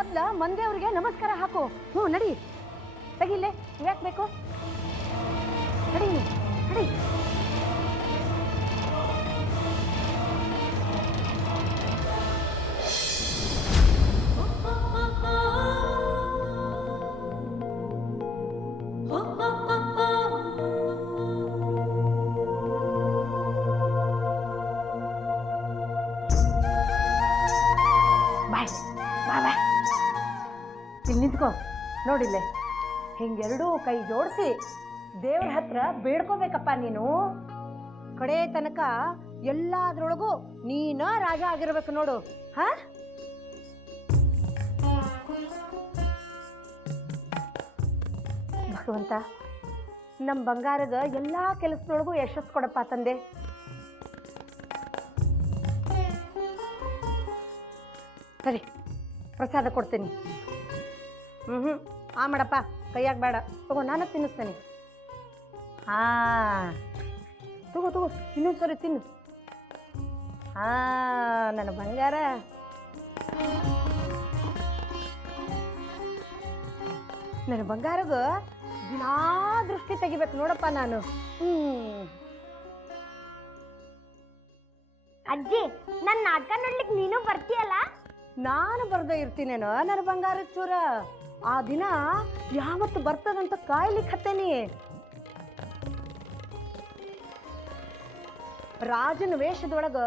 ಮೊದ್ಲ ಮಂದಿಯವ್ರಿಗೆ ನಮಸ್ಕಾರ ಹಾಕು. ನಡಿ ತೆಗಿಲ್ಲೇ, ಯಾಕೆ ಬೇಕು? ನಡಿ ನಡಿ. ಇಲ್ಲಿ ನಿಂತ್ಕೋ. ನೋಡಿಲ್ಲೇ, ಹಿಂಗೆರಡೂ ಕೈ ಜೋಡಿಸಿ ದೇವ್ರ ಹತ್ರ ಬೇಡ್ಕೋಬೇಕಪ್ಪ ನೀನು. ಕಡೆ ತನಕ ಎಲ್ಲಾದ್ರೊಳಗೂ ನೀನ ರಾಜ ಆಗಿರ್ಬೇಕು ನೋಡು. ಹಾ, ಭಗವಂತ, ನಮ್ಮ ಬಂಗಾರದ ಎಲ್ಲಾ ಕೆಲಸದೊಳಗೂ ಯಶಸ್ಸು ಕೊಡಪ್ಪ ತಂದೆ. ಸರಿ, ಪ್ರಸಾದ ಕೊಡ್ತೀನಿ. ಆ ಮಾಡಪ್ಪ, ಕೈಯಾಗ ಬೇಡ, ತಗೋ, ನಾನು ತಿನ್ನಿಸ್ತೇನೆ. ಹಾ, ತಗೋ ತಗೋ, ಇನ್ನೊಂದು ಸರಿ ತಿನ್ನು. ಹಾ, ನನ್ನ ಬಂಗಾರ. ನನ್ನ ಬಂಗಾರದ ದಿನಾ ದೃಷ್ಟಿ ತೆಗಿಬೇಕು ನೋಡಪ್ಪ ನಾನು. ಅಜ್ಜಿ, ನನ್ನ ನಾಟಕ ನೋಡ್ಲಿಕ್ಕೆ ನೀನು ಬರ್ತೀಯಲ್ಲ? ನಾನು ಬರ್ದೇ ಇರ್ತೀನೇನೋ ನನ್ನ ಬಂಗಾರದ ಚೂರ. ಆ ದಿನ ಯಾವತ್ತು ಬರ್ತದಂತ ಕಾಯ್ಲಿಕ್ಕೆ ಹತ್ತೇನಿ. ರಾಜನ ವೇಷದೊಳಗ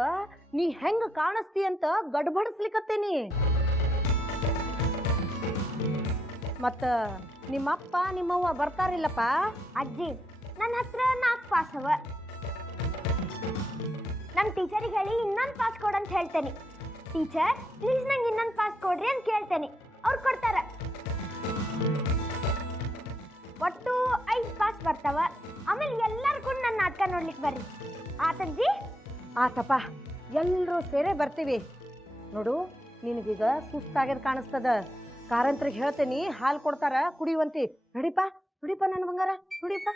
ನೀ ಹೆಂಗ ಕಾಣಿಸ್ತಿ ಅಂತ ಗಡ್ಬಡಿಸ್ಲಿಕ್ಕತ್ತೇನಿ. ಮತ್ತ ನಿಮ್ಮಪ್ಪ ನಿಮ್ಮವ್ವ ಬರ್ತಾರಿಲ್ಲಪ್ಪ? ಅಜ್ಜಿ, ನನ್ನ ಹತ್ರ 4 ಪಾಸ್ ಅವ. ನಮ್ಮ ಟೀಚರಿಗೆ ಹೇಳಿ ಇನ್ನೊಂದು ಪಾಸ್ ಕೊಡಂತ ಹೇಳ್ತೇನೆ. ಟೀಚರ್, ಪ್ಲೀಸ್ ನಂಗೆ ಇನ್ನೊಂದು ಪಾಸ್ ಕೊಡ್ರಿ ಅಂತ ಕೇಳ್ತೇನೆ. ಅವ್ರು ಕೊಡ್ತಾರ. ಒಟ್ಟು 5 ಪಾಸ್ ಬರ್ತಾವ. ಆಮೇಲೆ ಎಲ್ಲರೂ ಕೂಡ ನನ್ನ ನಾಟಕ ನೋಡ್ಲಿಕ್ಕೆ ಬರ್ರಿ. ಆತಜ್ಜಿ? ಆತಪ್ಪ, ಎಲ್ಲರೂ ಸೇರೇ ಬರ್ತೀವಿ. ನೋಡು, ನಿನಗೀಗ ಸುಸ್ತಾಗ್ಯದ ಕಾಣಿಸ್ತದ. ಕಾರಂತ್ರಿಗೆ ಹೇಳ್ತೇನಿ, ಹಾಲು ಕೊಡ್ತಾರ, ಕುಡಿಯುವಂತಿ. ನಡಿಪ ನಡಿಪ ನನ್ನ ಬಂಗಾರ, ನಡಿಪ.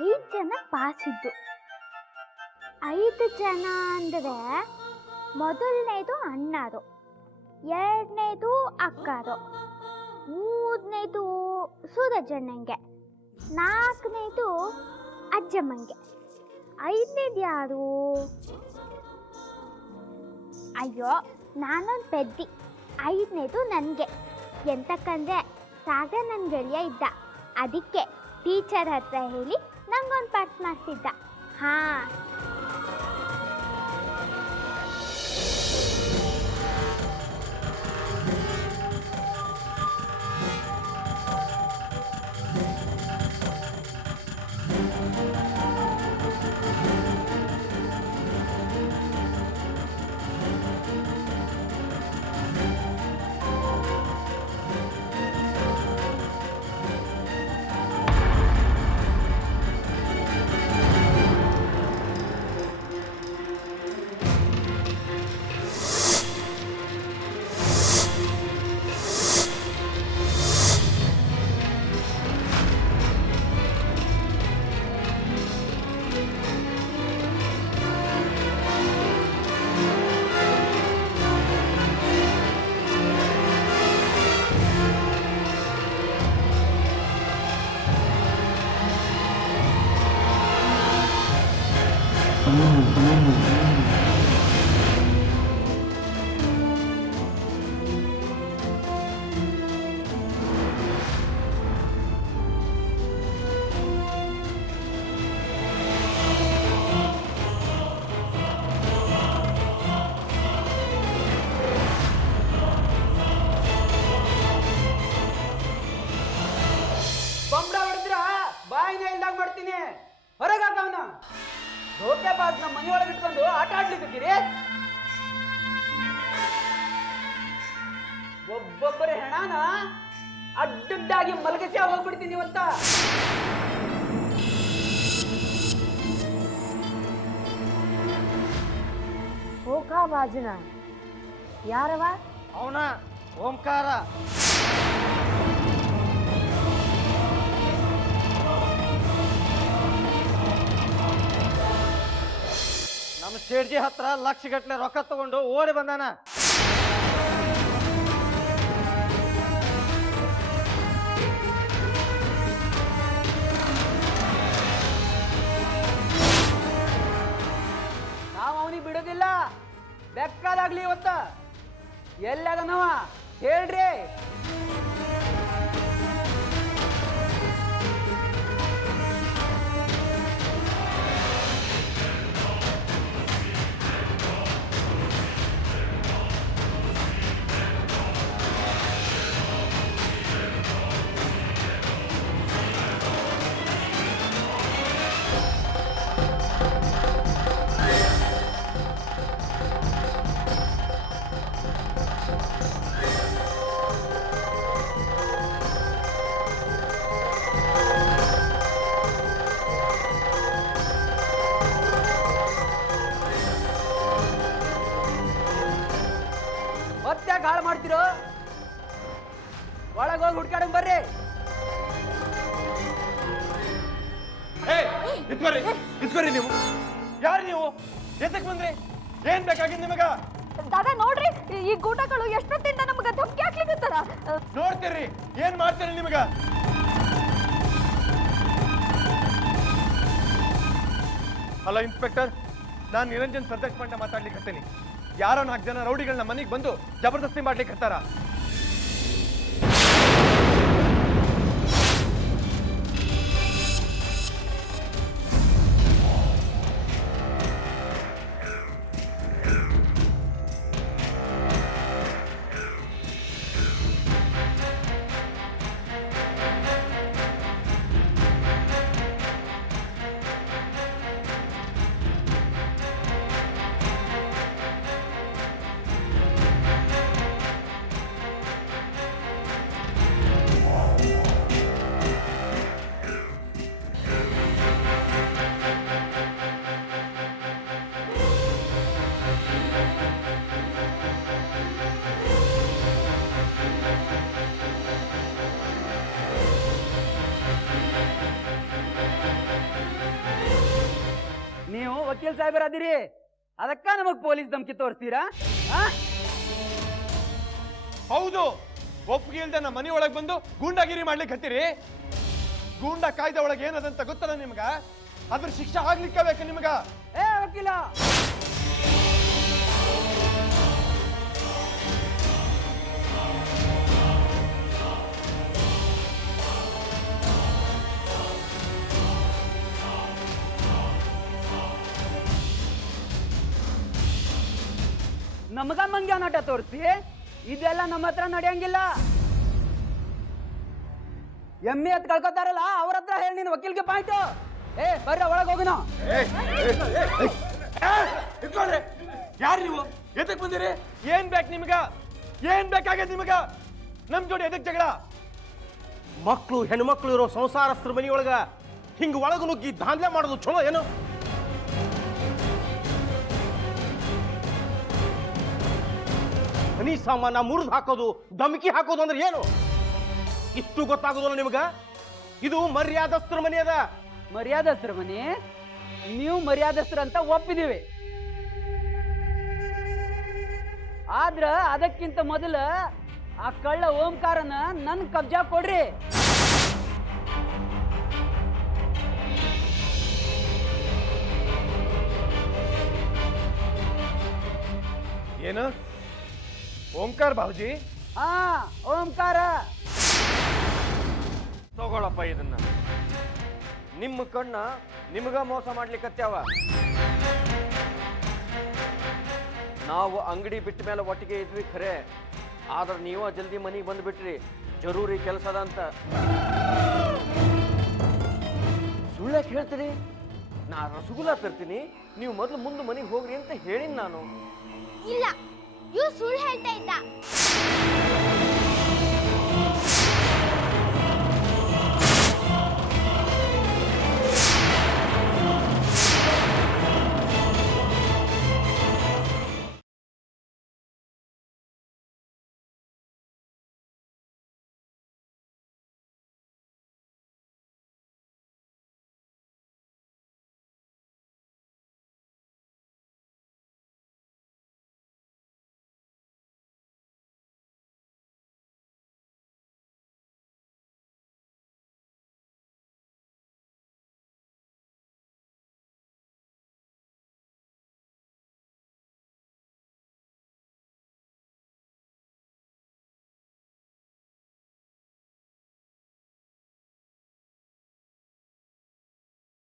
5 ಜನ ಪಾಸ್ ಇದ್ದು. 5 ಜನ ಅಂದರೆ ಮೊದಲನೇದು ಅಣ್ಣದು, ಎರಡನೇದು ಅಕ್ಕದು, ಮೂರನೇದು ಸೂರಜಣ್ಣಂಗೆ, 4ನೇದು ಅಜ್ಜಮ್ಮಂಗೆ, 5ನೇದು ಯಾರು? ಅಯ್ಯೋ, ನಾನೊಂದು ಪೆದ್ದಿ. 5ನೇದು ನನಗೆ. ಎಂತಕ್ಕಂದ್ರೆ ಸಾಗರ್ ನನ್ನ ಗೆಳೆಯ ಇದ್ದ. ಅದಕ್ಕೆ ಟೀಚರ್ ಹತ್ರ ಹೇಳಿ ನಂಗೊಂದು ಪಾಠ ಮಾಡ್ತಿದ್ದ. ಹಾ, ಹೊರಗಾಕವನ ರೋಕೆ ಬಾಸ್ ನಮ್ಮ ಮನೆಯೊಳಗೆ ಇಟ್ಕೊಂಡು ಆಟ ಆಡ್ಲಿಕ್ಕೀರಿ. ಒಬ್ಬೊಬ್ಬರ ಹೆಣಾನ ಅಡ್ಡಡ್ಡಾಗಿ ಮಲಗಿಸಿ ಹೋಗ್ಬಿಡ್ತೀನಿ ಇವತ್ತ. ಓಕಾಬಾಜನ ಯಾರವ? ಅವನ ಓಂಕಾರ. ಅವನು ಸೇಡ್ಜಿ ಹತ್ರ ಲಕ್ಷಗಟ್ಲೆ ರೊಕ್ಕ ತಗೊಂಡು ಓಡಿ ಬಂದಾನ. ನಾವು ಅವನಿಗೆ ಬಿಡೋದಿಲ್ಲ. ಬೆಕ್ಕಾದಾಗ್ಲಿ ಇವತ್ತ ಎಲ್ಲದನವ ಹೇಳ್ರಿ. ಮತ್ತೆ ಹಾಳು ಮಾಡ್ತಿರೋ? ಒಳಗೋಗಿ ಹುಡ್ಕಾಡಂಗ್ ಬರ್ರಿ. ಇದ್ಕೋರಿ ನೀವು ಯಾರು? ನೀವು ಎದಕ್ ಬಂದ್ರಿ? ಏನ್ ಬೇಕಾಗಿದ್ ನಿಮಗ? ದಾದಾ ನೋಡ್ರಿ, ಈ ಗೂಟಗಳು ಎಷ್ಟೊತ್ತಿಂದ ನಮ್ಗ ಧಮ್ಕಿ ಹಾಕ್ಲಿಕತ್ತಾರ. ನೋಡ್ತೀರಿ ಏನ್ ಮಾಡ್ತೀರಿ ನಿಮಗ? ಹಲೋ ಇನ್ಸ್ಪೆಕ್ಟರ್, ನಾನ್ ನಿರಂಜನ್ ಪ್ರತ್ಯಕ್ಷ ಮಂಡ ಮಾತಾಡ್ಲಿಕ್ಕೆ ಹತ್ತೇನಿ. ಯಾರೋ 4 ಜನ ರೌಡಿಗಳನ್ನ ಮನೆಗೆ ಬಂದು ಜಬರ್ದಸ್ತಿ ಮಾಡ್ಲಿಕ್ಕೆ ಹತ್ತಾರ. ನೀವು ವಕೀಲ್ ಸಾಹೇಬರ್ ಅದಿರಿ, ಅದಕ್ಕ ನಮಗ್ ಪೊಲೀಸ್ ಧಮ್ಕಿ ತೋರಿಸ್ತೀರಾ? ಹೌದು, ಒಪ್ಪಿಗೆ ಇಲ್ದೆ ನಮ್ಮ ಮನೆ ಒಳಗೆ ಬಂದು ಗೂಂಡಾಗಿರಿ ಮಾಡ್ಲಿಕ್ಕೆ ಹತ್ತೀರಿ. ಗೂಂಡ ಕಾಯ್ದೆ ಒಳಗೆ ಏನದಂತ ಗೊತ್ತಲ್ಲ ನಿಮ್ಗ? ಅದ್ರ ಶಿಕ್ಷೆ ಆಗ್ಲಿಕ್ಕೆ ಬೇಕು ನಿಮ್ಗ. ಏ ವಕೀಲ, ನಮಗ ಮಂಗ್ಯ ನಾಟ ತೋರಿಸಿ ಇದೆಲ್ಲ ನಮ್ಮ ಹತ್ರ ನಡೆಯಂಗಿಲ್ಲ. ಎಮ್ಮೆ ಎತ್ ಕಳ್ಕೊತಾರಲ್ಲ ಅವ್ರ ಹತ್ರ ಹೇಳಿ ನೀನು ವಕೀಲ್ಗೆ ಪಾಯಿಂಟ್. ಏ ಬರ್ರ ಒಳಗೆ ಹೋಗೋಣ. ಯಾರು ನೀವು? ಎದಕ್ ಬಂದಿರಿ? ಏನ್ ಬೇಕು ನಿಮ್ಗ? ಏನ್ ಬೇಕಾಗ್ಯದ ನಿಮಗ? ನಮ್ ಜೋಡಿ ಎದಕ್ ಜಗಳ? ಮಕ್ಕಳು ಹೆಣ್ಮಕ್ಳು ಇರೋ ಸಂಸಾರಸ್ಥರ ಮನೆಯೊಳಗ ಹಿಂಗ ಒಳಗ ನುಗ್ಗಿ ದಾಂಧಲೆ ಮಾಡೋದು ಚಲೋ ಏನು? ಮನಿ ಸಾಮಾನ ಮುರಿದು ಹಾಕೋದು, ಧಮಕಿ ಹಾಕೋದು ಅಂದ್ರೆ ಏನು? ಇಷ್ಟು ಗೊತ್ತಾಗೋದಿಲ್ಲ ನಿಮ್ಗ? ಇದು ಮರ್ಯಾದಸ್ಥರ ಮನೆ ಅದ. ಮರ್ಯಾದಸ್ತ್ರ ಮನೆ, ನೀವು ಮರ್ಯಾದಸ್ತ್ರ ಅಂತ ಒಪ್ಪಿದೀವಿ. ಆದ್ರ ಅದಕ್ಕಿಂತ ಮೊದಲ ಆ ಕಳ್ಳ ಓಂಕಾರನ ನನ್ ಕಬ್ಜಾ ಕೊಡ್ರಿ. ಏನು? ಓಂಕಾರ ಬಾಬುಜಿ? ಹಾ, ಓಂಕಾರ. ತಗೊಳಪ್ಪ ಇದನ್ನ. ನಿಮ್ಮ ಕಣ್ಣ ನಿಮಗ ಮೋಸ ಮಾಡ್ಲಿಕ್ಕತ್ಯಾವ. ನಾವು ಅಂಗಡಿ ಬಿಟ್ಟ ಮೇಲೆ ಒಟ್ಟಿಗೆ ಇದ್ವಿ ಖರೆ, ಆದ್ರೆ ನೀವು ಜಲ್ದಿ ಮನೆಗೆ ಬಂದ್ಬಿಟ್ರಿ. ಜರೂರಿ ಕೆಲಸದ ಅಂತ ಸುಳ್ಳಕ್ಕೆ ಹೇಳ್ತೀರಿ? ನಾ ರಸಗುಲ್ಲ ತರ್ತೀನಿ, ನೀವು ಮೊದಲು ಮುಂದೆ ಮನೆಗೆ ಹೋಗ್ರಿ ಅಂತ ಹೇಳಿನ್ ನಾನು. ಇಲ್ಲ, ಇವ್ ಸುಳ್ಳು ಹೇಳ್ತಾ ಇದ್ದ.